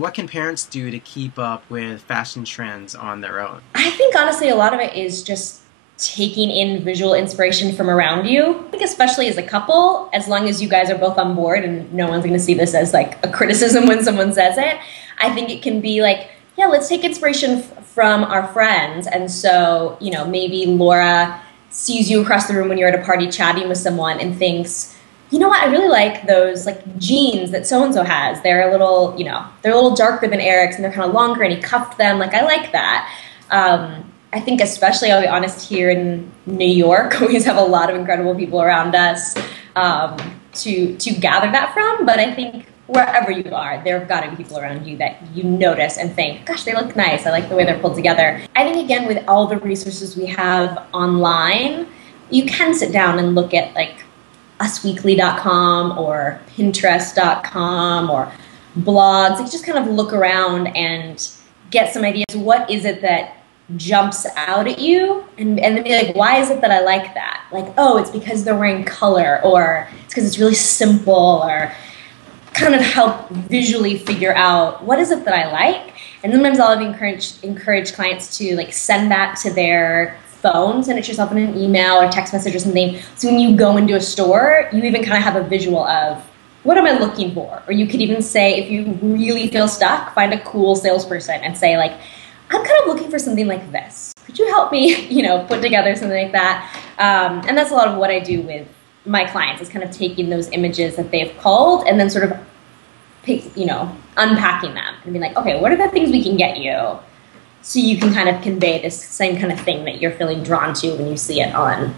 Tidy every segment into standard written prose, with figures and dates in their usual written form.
what can parents do to keep up with fashion trends on their own? I think honestly, a lot of it is just taking in visual inspiration from around you. I think especially as a couple, as long as you guys are both on board and no one's going to see this as like a criticism when someone says it, I think it can be like, yeah, let's take inspiration from our friends. And so, you know, maybe Laura sees you across the room when you're at a party chatting with someone and thinks, you know what, I really like those like jeans that so-and-so has. They're a little, you know, they're a little darker than Eric's and they're kind of longer and he cuffed them. Like, I like that. I think especially, I'll be honest, here in New York, we always have a lot of incredible people around us to gather that from. But I think wherever you are, there have got to be people around you that you notice and think, gosh, they look nice. I like the way they're pulled together. I think, again, with all the resources we have online, you can sit down and look at like usweekly.com or pinterest.com or blogs. You just kind of look around and get some ideas. What is it that jumps out at you? And then be like, why is it that I like that? Like, oh, it's because they're wearing color, or it's because it's really simple, or kind of help visually figure out what is it that I like. And sometimes I'll encourage clients to like send that to their phone, send it to yourself in an email or text message or something. So when you go into a store, you even kind of have a visual of, what am I looking for? Or you could even say, if you really feel stuck, find a cool salesperson and say like, I'm kind of looking for something like this. Could you help me, you know, put together something like that? And that's a lot of what I do with my clients, is kind of taking those images that they've culled and then sort of, you know, unpacking them and being like, okay, what are the things we can get you so you can kind of convey this same kind of thing that you're feeling drawn to when you see it on,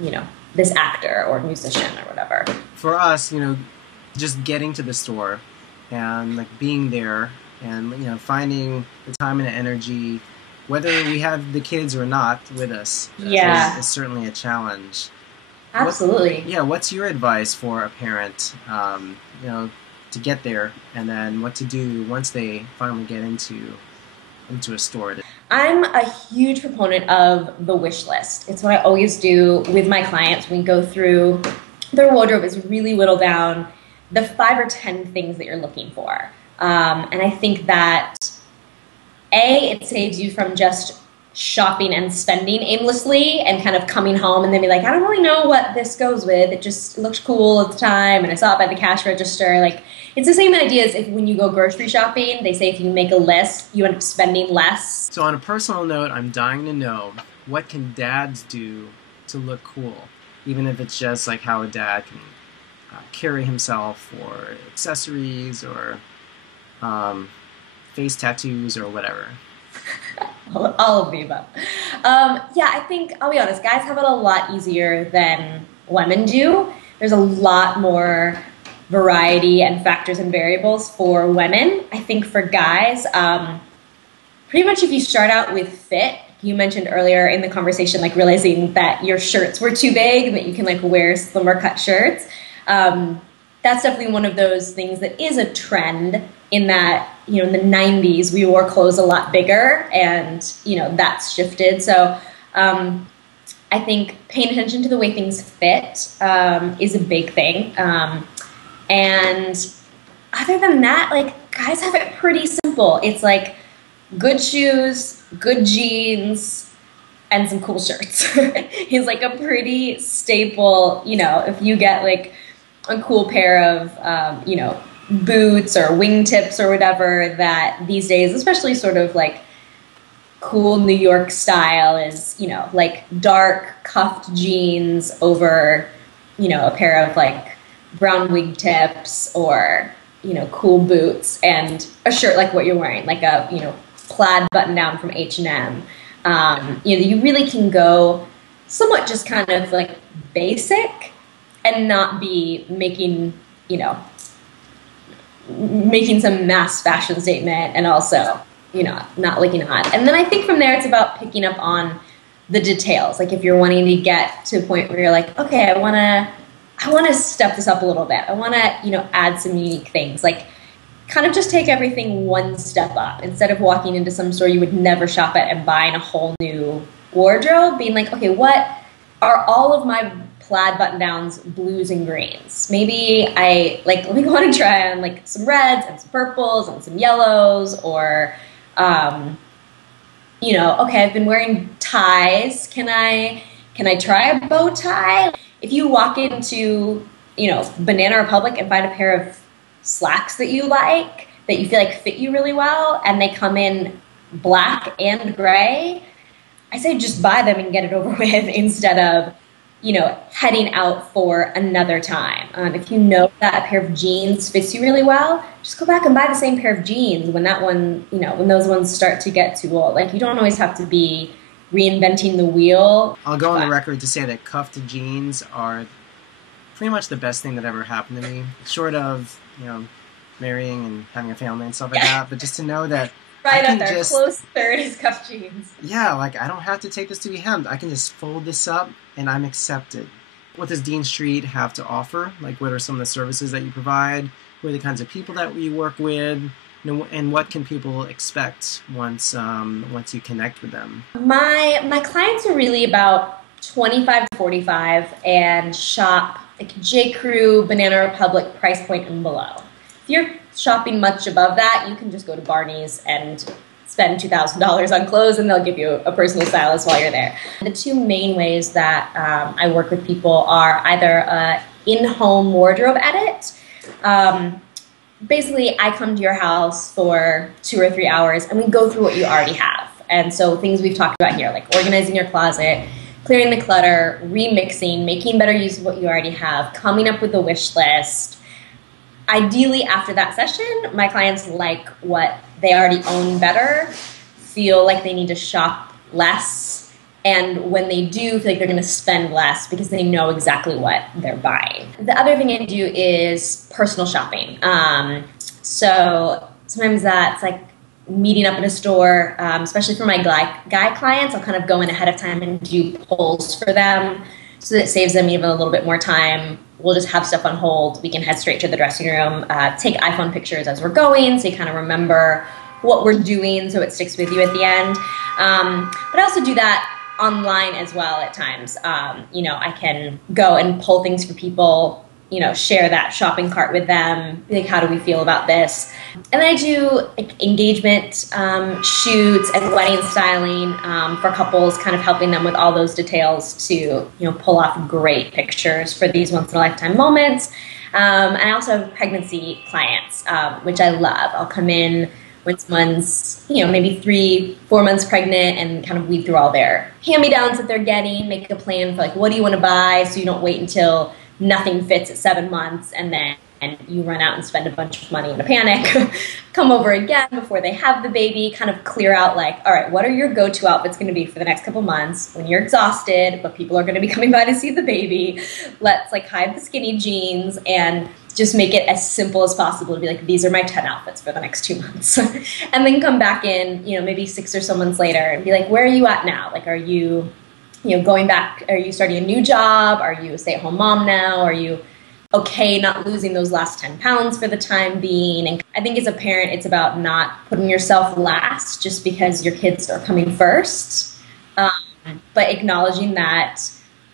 you know, this actor or musician or whatever. For us, you know, just getting to the store and like being there and, you know, finding the time and the energy, whether we have the kids or not with us, is certainly a challenge. Absolutely. What's your advice for a parent, you know, to get there, and then what to do once they finally get into a store? I'm a huge proponent of the wish list. It's what I always do with my clients. When we go through their wardrobe, is really whittle down the 5 or 10 things that you're looking for. And I think that, it saves you from just shopping and spending aimlessly and kind of coming home and then be like, I don't really know what this goes with. It just looked cool at the time and I saw it by the cash register. Like, it's the same idea as if when you go grocery shopping, they say if you make a list, you end up spending less. So on a personal note, I'm dying to know, what can dads do to look cool? Even if it's just like how a dad can carry himself, or accessories, or face tattoos, or whatever. All of the above. I think, I'll be honest, guys have it a lot easier than women do. There's a lot more variety and factors and variables for women. I think for guys, pretty much if you start out with fit, you mentioned earlier in the conversation, like realizing that your shirts were too big and that you can like wear slimmer cut shirts. That's definitely one of those things that is a trend, in that, you know, in the 90s, we wore clothes a lot bigger and, you know, that's shifted. So I think paying attention to the way things fit is a big thing. And other than that, like, guys have it pretty simple. It's like good shoes, good jeans, and some cool shirts. Is like a pretty staple, you know, if you get like a cool pair of, you know, boots or wingtips or whatever, that these days, especially sort of like cool New York style, is, you know, like dark cuffed jeans over, you know, a pair of like brown wingtips, or, you know, cool boots and a shirt like what you're wearing, like a, you know, plaid button down from H&M. You know, you really can go somewhat just kind of like basic and not be making, you know, making some mass fashion statement and also, you know, not looking hot. And then I think from there it's about picking up on the details. Like if you're wanting to get to a point where you're like, okay, I want to step this up a little bit. I want to, you know, add some unique things. Like kind of just take everything one step up. Instead of walking into some store you would never shop at and buying a whole new wardrobe, being like, okay, what are all of my plaid button downs, blues and greens. Maybe let me go on and try on like some reds and some purples and some yellows, or, okay, I've been wearing ties. Can I try a bow tie? If you walk into, Banana Republic and find a pair of slacks that you like, that you feel like fit you really well, and they come in black and gray, I say just buy them and get it over with instead of, heading out for another time. If you know that a pair of jeans fits you really well, just go back and buy the same pair of jeans when that one, when those ones start to get too old. Like, you don't always have to be reinventing the wheel. I'll go on the record to say that cuffed jeans are pretty much the best thing that ever happened to me, short of, marrying and having a family and stuff like that. But just to know that right up there, close third is cuffed jeans. Yeah, like, I don't have to take this to be hemmed. I can just fold this up and I'm accepted. What does Dean Street have to offer? Like, what are some of the services that you provide? What are the kinds of people that we work with? And what can people expect once you connect with them? My clients are really about 25 to 45 and shop like J. Crew, Banana Republic price point and below. If you're shopping much above that, you can just go to Barney's and spend $2,000 on clothes, and they'll give you a personal stylist while you're there. The two main ways that I work with people are either an in-home wardrobe edit. Basically, I come to your house for 2 or 3 hours, and we go through what you already have. And so things we've talked about here, like organizing your closet, clearing the clutter, remixing, making better use of what you already have, coming up with a wish list. Ideally, after that session, my clients like what they already own better, feel like they need to shop less, and when they do, feel like they're going to spend less because they know exactly what they're buying. The other thing I do is personal shopping. So sometimes that's like meeting up in a store, especially for my guy clients. I'll kind of go in ahead of time and do polls for them so that it saves them even a little bit more time. We'll just have stuff on hold. We can head straight to the dressing room, take iPhone pictures as we're going, so you kind of remember what we're doing so it sticks with you at the end. But I also do that online as well at times. I can go and pull things for people, share that shopping cart with them, be like, how do we feel about this? And then I do like engagement shoots and wedding styling for couples, kind of helping them with all those details to, pull off great pictures for these once-in-a-lifetime moments. And I also have pregnancy clients, which I love. I'll come in when someone's, maybe 3-4 months pregnant and kind of weed through all their hand-me-downs that they're getting, make a plan for like, what do you want to buy, so you don't wait until nothing fits at 7 months and then you run out and spend a bunch of money in a panic. Come over again before they have the baby, kind of clear out like, all right, what are your go-to outfits going to be for the next couple months when you're exhausted, but people are going to be coming by to see the baby? Let's like hide the skinny jeans and just make it as simple as possible to be like, these are my 10 outfits for the next 2 months. And then come back in, maybe 6 or so months later and be like, where are you at now? Like, are you, going back, are you starting a new job? Are you a stay-at-home mom now? Are you okay not losing those last 10 pounds for the time being? And I think as a parent, it's about not putting yourself last just because your kids are coming first, but acknowledging that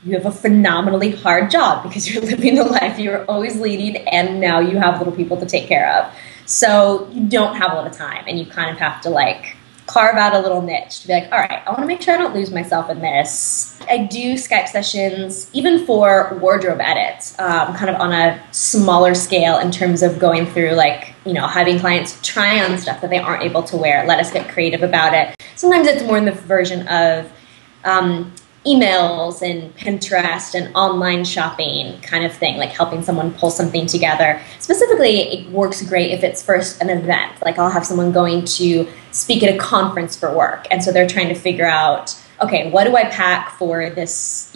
you have a phenomenally hard job because you're living the life you were always leading, and now you have little people to take care of. So you don't have a lot of time, and you kind of have to like carve out a little niche to be like, all right, I want to make sure I don't lose myself in this. I do Skype sessions even for wardrobe edits, kind of on a smaller scale in terms of going through like, having clients try on stuff that they aren't able to wear. Let us get creative about it. Sometimes it's more in the version of emails and Pinterest and online shopping kind of thing, like helping someone pull something together. Specifically, it works great if it's first an event. Like I'll have someone going to speak at a conference for work, and so they're trying to figure out, okay, what do I pack for this,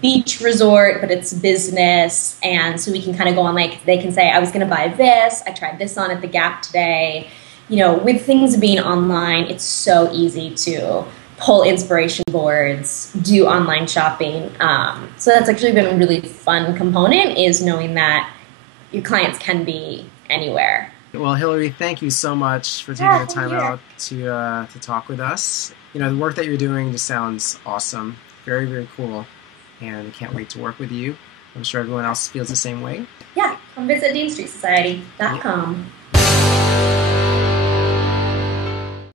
beach resort, but it's business. And so we can kind of go on, like, they can say, I was going to buy this. I tried this on at the Gap today. With things being online, it's so easy to pull inspiration boards, do online shopping. So that's actually been a really fun component, is knowing that your clients can be anywhere. Well, Hilary, thank you so much for taking the time out to talk with us. The work that you're doing just sounds awesome. Very, very cool. and can't wait to work with you. I'm sure everyone else feels the same way. Yeah, come visit DeanStreetSociety.com.